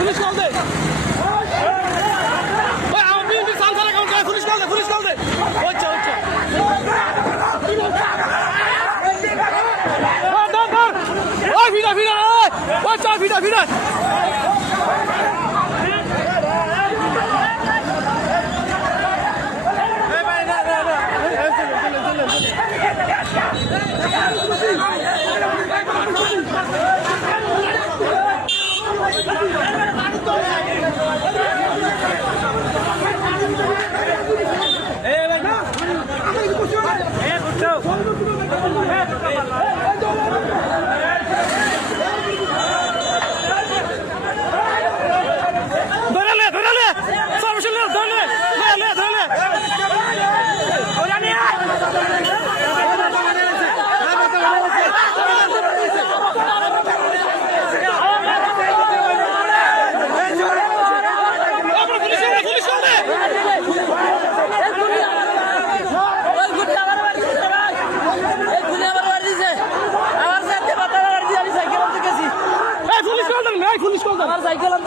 police call দে ওই আমি সালসালা count করে পুলিশ কল দে আচ্ছা ওই ভিড়া ওই চল ভিড়া পুলিশ কল